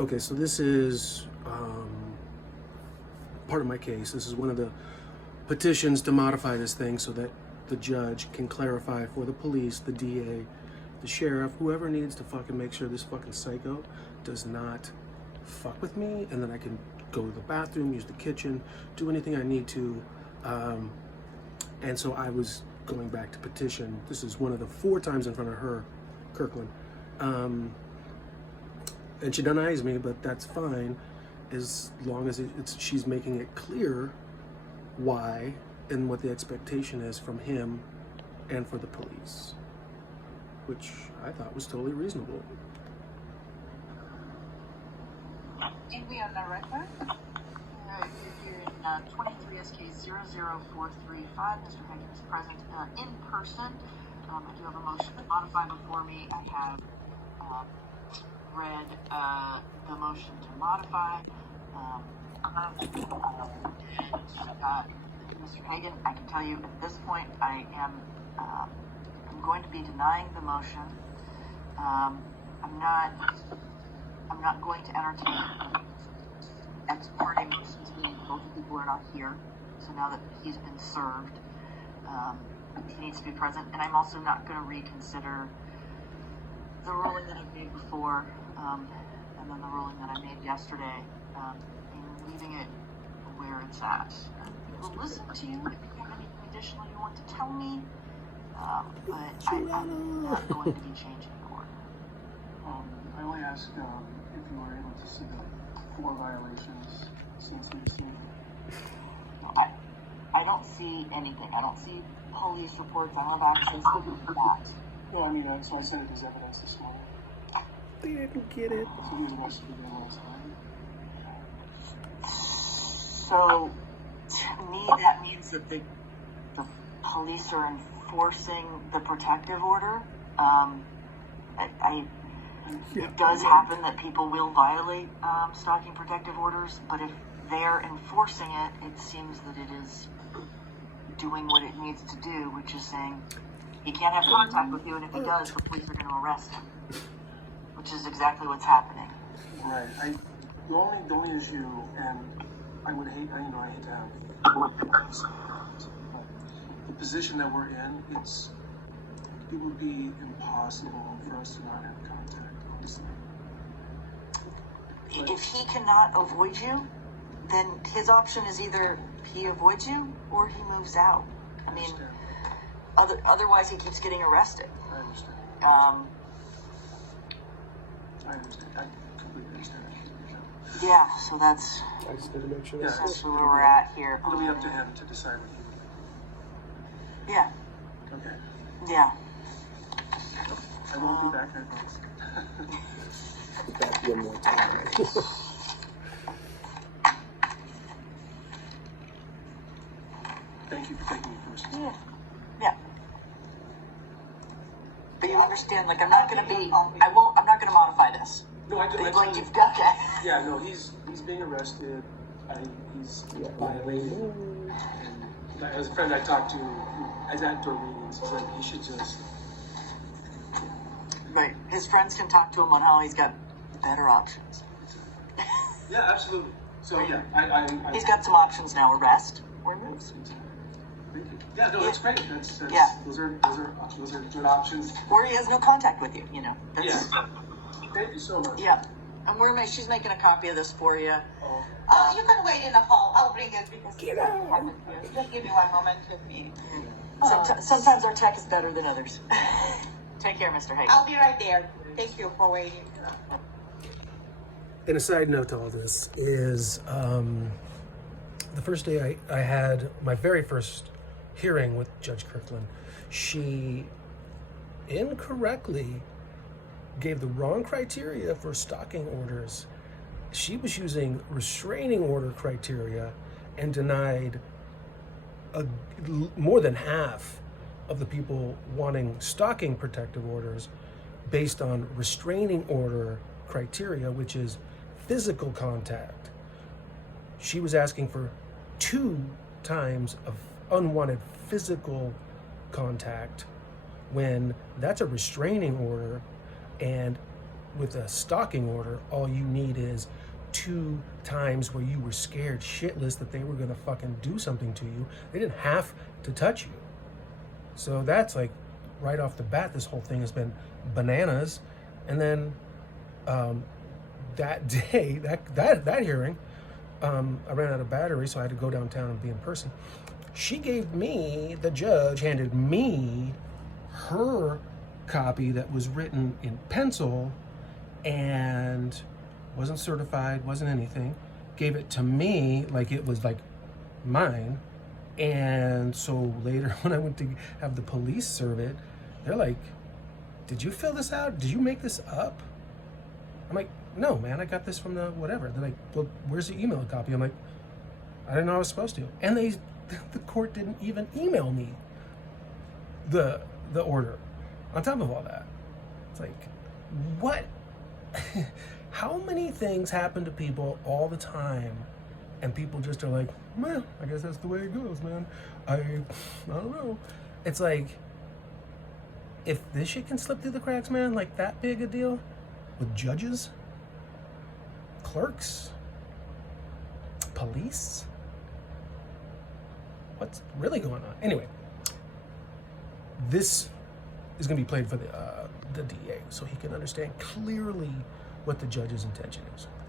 Okay, so this is part of my case. This is one of the petitions to modify this thing so that the judge can clarify for the police, the DA, the sheriff, whoever needs to fucking make sure this fucking psycho does not fuck with me, and then I can go to the bathroom, use the kitchen, do anything I need to. And so I was going back to petition. This is one of the 4 times in front of her, Kirkland. And she denies me, but that's fine, as long as she's making it clear why and what the expectation is from him and for the police, which I thought was totally reasonable. And we on the record? You're in 23 SK 00435. Mr. Hagen is present in person. I do have a motion to modify before me. I have read the motion to modify. Mr. Hagen, I can tell you at this point I am I'm going to be denying the motion. I'm not going to entertain ex parte motions, meaning both people are not here. So now that he's been served, he needs to be present. And I'm also not going to reconsider the ruling that I made before, and then the ruling that I made yesterday, and leaving it where it's at. We'll listen to you if you have anything additional you want to tell me, but I'm not going to be changing the order. I only ask if you were able to see the 4 violations since we've seen. No, I don't see anything. I don't see police reports. I don't have access to that. No, I mean, so I sent it as evidence this morning. They didn't get it. So he was arrested again last night. So, to me, that means that the police are enforcing the protective order. It does happen that people will violate stalking protective orders, but if they're enforcing it, it seems that it is doing what it needs to do, which is saying he can't have contact with you, and if he does, the police are going to arrest him, which is exactly what's happening. Right. The only issue, and I hate to have the position that we're in, it would be impossible for us to not have contact, honestly. If he cannot avoid you, then his option is either he avoids you or he moves out. I mean, otherwise he keeps getting arrested. I understand. I completely understand. Yeah, so that's I just need to make sure that's where we're at here. It'll be up to him to decide what he. Yeah. Okay. Yeah. I won't be back, I promise. Back one more time. Thank you for taking me first. Yeah. Yeah. But you understand, like, I'm not going to modify this. No, I do. Like, you've got that. Yeah, no, he's being arrested. He's violating. And as a friend I talked to at outdoor meetings, he's like, he should just. Right. His friends can talk to him on how he's got better options. Yeah, absolutely. So yeah, I He's got some options now: arrest or moves. Yeah, no, that's great. That's Yeah. Those are good options. Or he has no contact with you. You know. That's, Yeah. Thank you so much. Yeah. And she's making a copy of this for you. Oh. You can wait in the hall. I'll bring it because just give me one moment with me. Sometimes our tech is better than others. Take care, Mr. Hagen. I'll be right there. Thank you for waiting. And a side note to all this is the first day I had my very first hearing with Judge Kirkland, she incorrectly gave the wrong criteria for stalking orders. She was using restraining order criteria and denied more than half of the people wanting stalking protective orders based on restraining order criteria, which is physical contact. She was asking for 2 times of unwanted physical contact when that's a restraining order, and with a stalking order, all you need is 2 times where you were scared shitless that they were gonna fucking do something to you. They didn't have to touch you. So that's like right off the bat, this whole thing has been bananas. And then that day, that hearing, I ran out of battery, so I had to go downtown and be in person. She gave me, the judge handed me her copy that was written in pencil and wasn't certified, wasn't anything. Gave it to me like it was like mine. And so later when I went to have the police serve it, they're like, did you fill this out? Did you make this up? I'm like, no, man, I got this from the whatever. They're like, well, where's the email copy? I'm like, I didn't know I was supposed to. And the court didn't even email me the order on top of all that. It's like, what? How many things happen to people all the time and people just are like, man, I guess that's the way it goes, man. I don't know. It's like, if this shit can slip through the cracks, man, like that big a deal with judges, clerks, police, what's really going on? Anyway, this is going to be played for the DA so he can understand clearly what the judge's intention is.